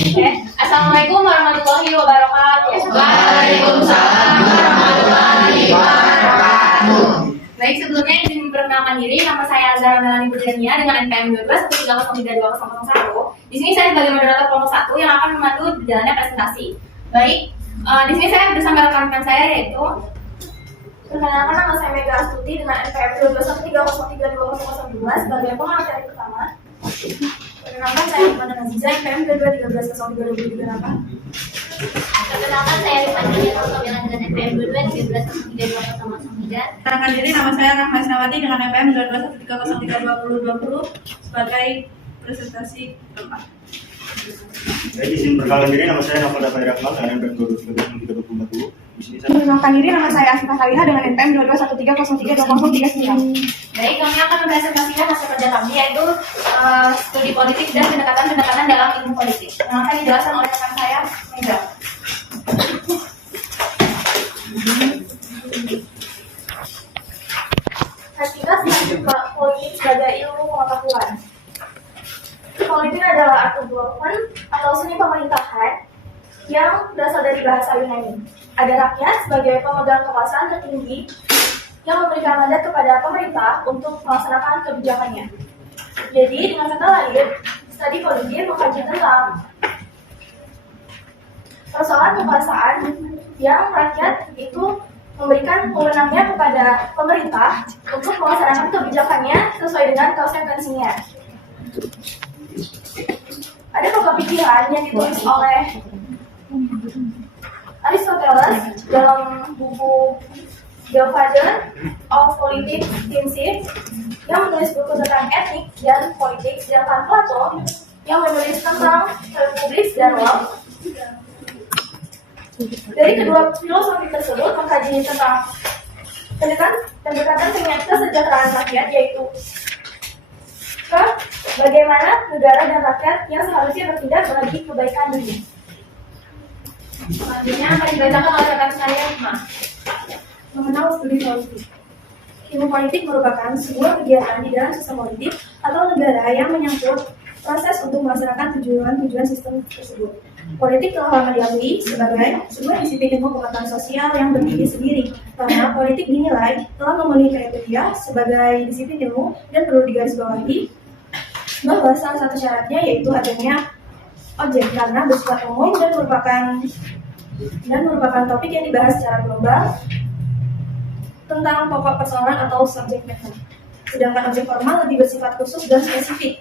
Assalamualaikum warahmatullahi wabarakatuh. Waalaikumsalam warahmatullahi wabarakatuh. Baik, sebelumnya izin memperkenalkan diri, nama saya Zahra Melani Purjania dengan NPM 12 Di sini saya sebagai moderator kelompok 1 yang akan memandu berjalannya presentasi. Baik, di sini saya bersama rekan-rekan saya yaitu perkenalkan, nama saya Mega Astuti dengan NPM 12 sebagai pengacara pertama. Perkenalkan saya Rifana Naziza NPM 2213 Perkenalkan saya Rifana Naziza dengan NPM 2213 Perkenalkan diri, nama saya Rahma Isnawati dengan NPM 1213032020 sebagai presentasi tempat. Saya izin perkenalkan diri, nama saya Nafal Dafai Rahmal dengan NPM 121320. Di sini saya Perkenalkan diri, nama saya Asifah Kaliha dengan NPM 2213032039. Baik, kami akan mempresentasikan hasil kerja kami yaitu studi politik dan pendekatan-pendekatan dalam ilmu politik. Yang akan dijelaskan oleh rekan saya, Mega. Hakikat politik sebagai ilmu pengetahuan. Politik adalah art of government atau seni pemerintahan yang berasal dari bahasa Yunani. Ada rakyat sebagai pemegang kekuasaan tertinggi yang memberikan mandat kepada pemerintah untuk melaksanakan kebijakannya. Jadi, dengan kata lain, studi politik mengkaji tentang persoalan kekuasaan yang rakyat itu memberikan wewenangnya kepada pemerintah untuk melaksanakan kebijakannya sesuai dengan konsekuensinya. Ada pokok pikiran yang ditulis oleh Aristoteles dalam buku The Father of Politics Thesis yang menulis buku tentang etik dan politik, sedangkan Plato yang menulis tentang republik dan law. Dari kedua filosofi tersebut mengkaji tentang pendekatan kesejahteraan rakyat, yaitu ke bagaimana negara dan rakyat yang seharusnya bertindak bagi kebaikan dunia. Selanjutnya akan dibacakan oleh rekan saya, Hikmah. Mengenal studi politik. Ilmu politik merupakan sebuah kegiatan di dalam sistem politik atau negara yang menyangkut proses untuk melaksanakan tujuan-tujuan sistem tersebut. Politik telah lama diakui sebagai sebuah disiplin ilmu pengetahuan sosial yang berdiri sendiri, karena politik dinilai telah memenuhi kriteria sebagai disiplin ilmu dan perlu digarisbawahi bahwa salah satu syaratnya yaitu adanya objek karena bersifat umum dan merupakan topik yang dibahas secara global tentang pokok persoalan atau subjek matter. Sedangkan objek formal lebih bersifat khusus dan spesifik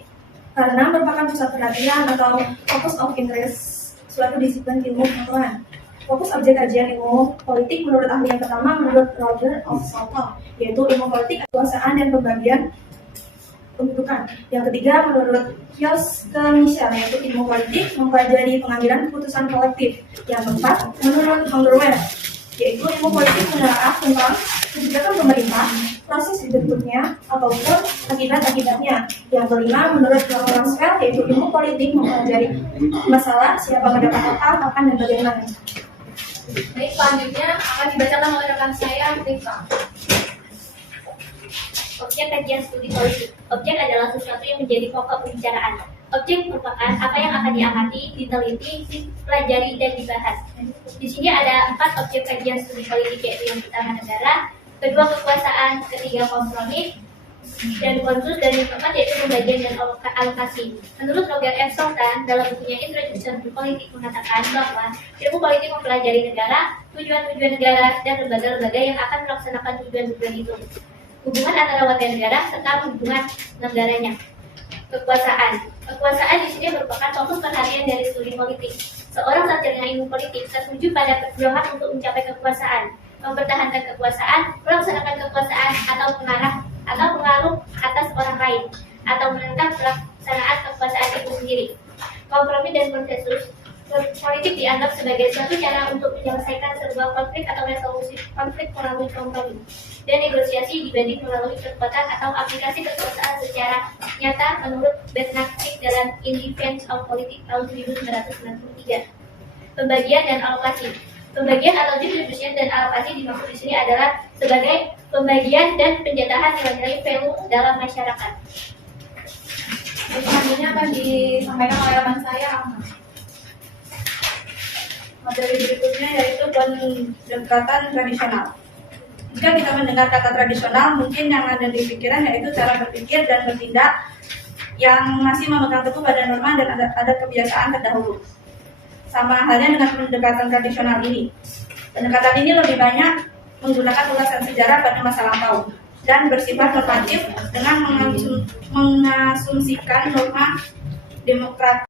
karena merupakan pusat perhatian atau focus of interest suatu disiplin ilmu pengetahuan. Fokus objek kajian ilmu politik menurut ahli yang pertama menurut Roger of Salto, yaitu ilmu politik, kekuasaan dan pembagian kedudukan. Yang ketiga menurut Kioske Michel, yaitu ilmu politik mempelajari pengambilan keputusan kolektif. Yang keempat menurut Hungerware, yaitu ilmu politik menelaah tentang kebijakan pemerintah, proses dibentuknya ataupun akibat-akibatnya. Yang kelima menurut Maxwell, yaitu ilmu politik mempelajari masalah siapa mendapat apa, kapan dan bagaimana. Baik, selanjutnya akan dibacakan oleh rekan saya, Rifka. Objek kajian studi politik. Objek adalah sesuatu yang menjadi pokok pembicaraan. Objek merupakan apa yang akan diamati, diteliti, dipelajari, dan dibahas. Di sini ada 4 objek kajian studi politik, yaitu yang pertama negara, kedua kekuasaan, ketiga kompromi, dan konsus, dan yang keempat yaitu pembagian dan alokasi. Menurut Roger F. Sultan dalam bukunya Introduction to Politics mengatakan bahwa ilmu politik mempelajari negara, tujuan-tujuan negara, dan lembaga-lembaga yang akan melaksanakan tujuan-tujuan itu, hubungan antara warga negara serta hubungan negaranya. Kekuasaan di sini merupakan fokus perhatian dari studi politik. Seorang sarjana ilmu politik tertuju pada perjuangan untuk mencapai kekuasaan, mempertahankan kekuasaan, melaksanakan kekuasaan, atau pengaruh atas orang lain, atau menentang pelaksanaan kekuasaan itu sendiri. Kompromi dan konsensus. Politik dianggap sebagai suatu cara untuk menyelesaikan sebuah konflik atau resolusi konflik melalui kompromi dan negosiasi dibanding melalui kekuatan atau aplikasi kekuasaan secara nyata menurut Bernard Crick dalam In Defense of Politics tahun 1993. Pembagian dan alokasi. Pembagian atau distribution dan alokasi dimaksud di sini adalah sebagai pembagian dan penjatahan nilai-nilai value dalam masyarakat. Selanjutnya akan disampaikan oleh rekan saya, Ahmad. materi berikutnya yaitu pendekatan tradisional. Jika kita mendengar kata tradisional, mungkin yang ada di pikiran yaitu cara berpikir dan bertindak yang masih memegang teguh pada norma dan ada kebiasaan terdahulu. Sama halnya dengan pendekatan tradisional ini. Pendekatan ini lebih banyak menggunakan ulasan sejarah pada masa lampau dan bersifat normatif dengan mengasumsikan norma demokratis